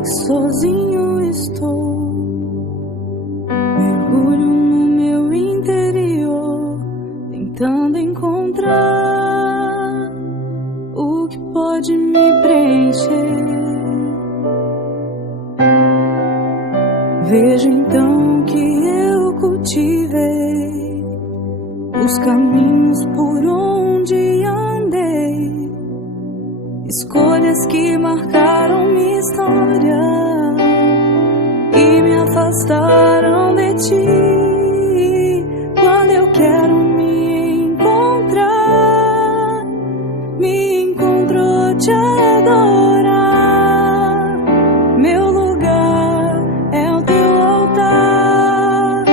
que sozinho estou. Mergulho no meu interior, tentando encontrar o que pode me preencher. Vejo então que eu cultivei os caminhos por onde andei, escolhas que marcaram minha história e me afastaram de ti. Quando eu quero me encontrar, me encontro te adorar. Meu lugar é o teu altar,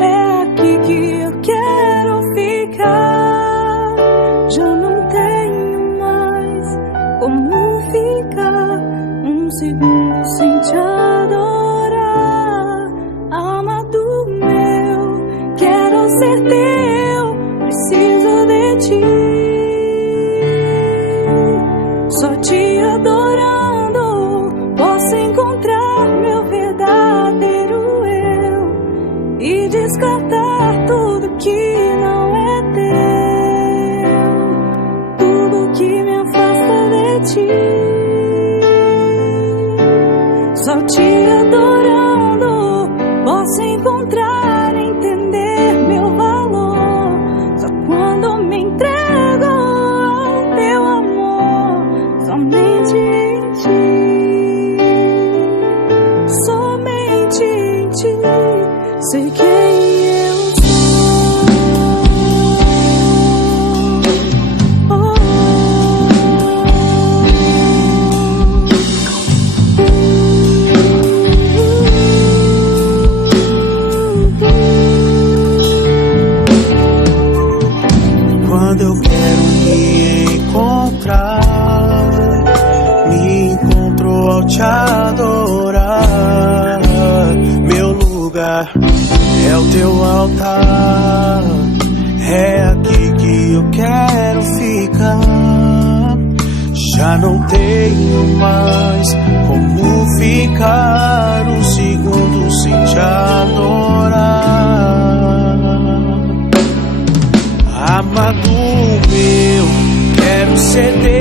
é aqui que eu quero ficar. Já não tenho mais como ficar um segundo sem te adorar. Amado meu, quero ser teu, preciso de ti. Só te adorando posso encontrar meu verdadeiro eu e descartar tudo que não é teu, tudo que me afasta de ti. Só te adorando posso encontrar, entender meu valor. Só quando me entrego ao teu amor, somente em ti, somente em ti, sei quem eu sou. Quando eu quero me encontrar, me encontro ao te adorar. Meu lugar é o teu altar, é aqui que eu quero ficar. Já não tenho mais como ficar um segundo sem te adorar. Amado meu, quero ser teu,